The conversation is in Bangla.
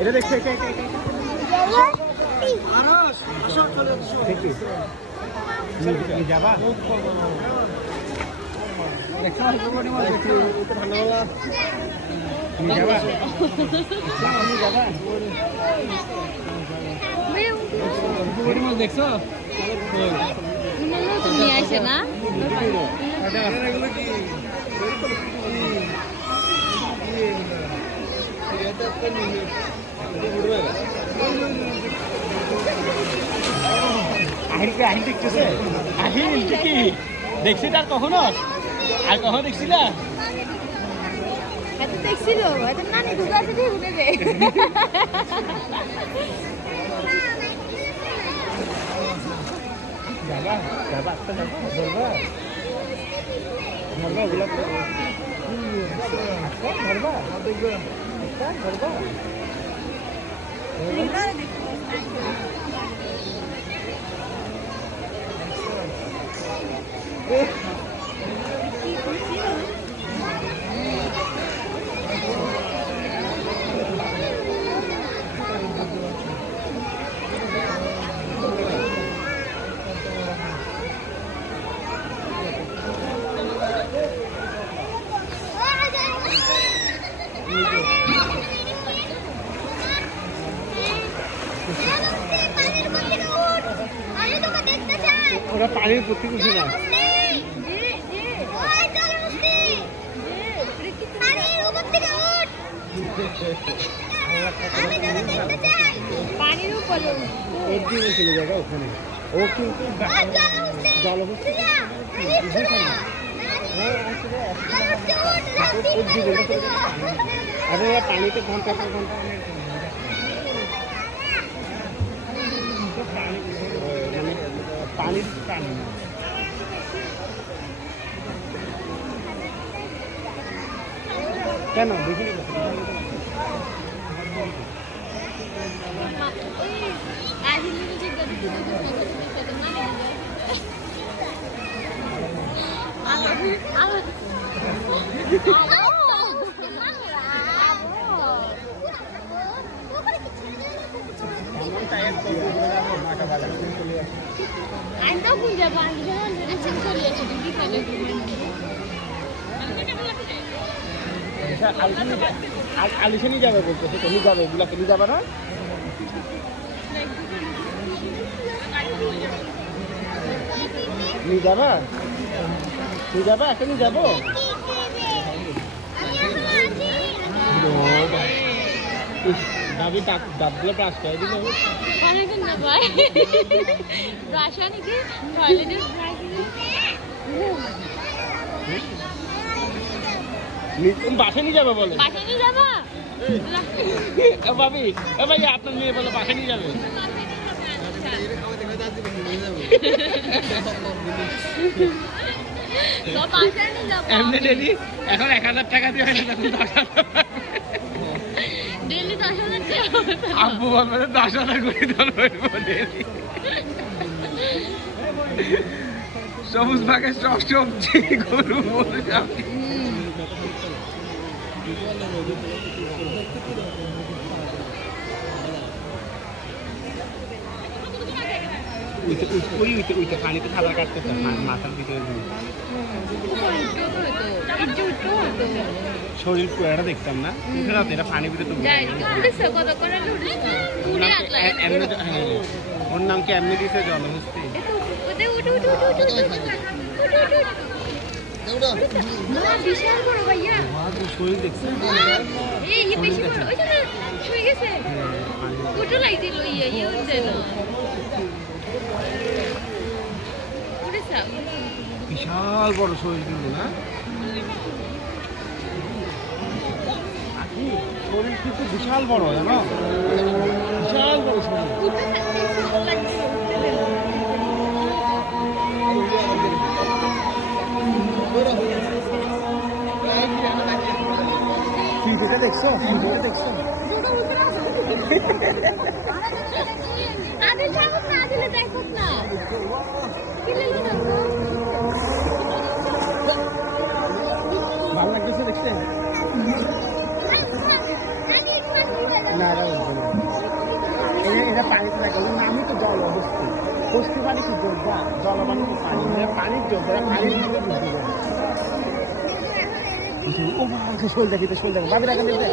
এটা দেখছে যাবা ঠান্ডাবেলা দেখছো তুমি আইছে না দেখছি তার কখনো আর কখনো দেখছি না দেখছিল নানি ঢুকে আছে ঘুরে রে যাবা যাবা একটা যাবা ধরবা ধরবা ওগুলা ধরবা ধরবা ওরা পানির প্রতি কিছু না পানির উপরে চলে যাবে ওখানে ও কিন্তু জলহস্তি আরে পানিতে ঘন্টা পর ঘন্টা মানে পানির পানি কেন দেখিনি আলিশানি যাবে বলতেছে তুমি যাবে এগুলা তুমি যাবে না তুমি যাবা তুই যাবা এখনই যাবো দাবি ডাবগুলো ব্রাশ করে দিল বাসা নিয়ে যাবে বলে ভাবি ভাই আপনার মেয়ে বলে বাসা নিয়ে যাবে এমনি ডেলি এখন 1000 টাকা দিয়ে হয় না তখন 10,000 আব্বু বলবে 10,000 করে ধরবো ডেলি সবুজ বাগের সব সবজি গরু বলে যাবে পানিতে সাঁতার কাটতে মাথার ভিতরে শরীর পুরাটা দেখতাম না এটা পানির ভিতরে ওর নাম কি এমনি দিছে জলহস্তি শরীর দেখছে বিশাল বড় শরীর কিন্তু না শরীর কিন্তু বিশাল বড় জানো বিশাল বড় শরীর ভিডিওটা দেখছো দেখছেন? না এটা উঠবে না। এটা পানিতে থাকে ওই নামই তো জল অবস্থি বস্তি পানি কি জল যা জল মানে কি পানি মানে পানির জল পানির মধ্যে ডুববে ও শোল দেখি তো শোল দেখো বাবির এখান থেকে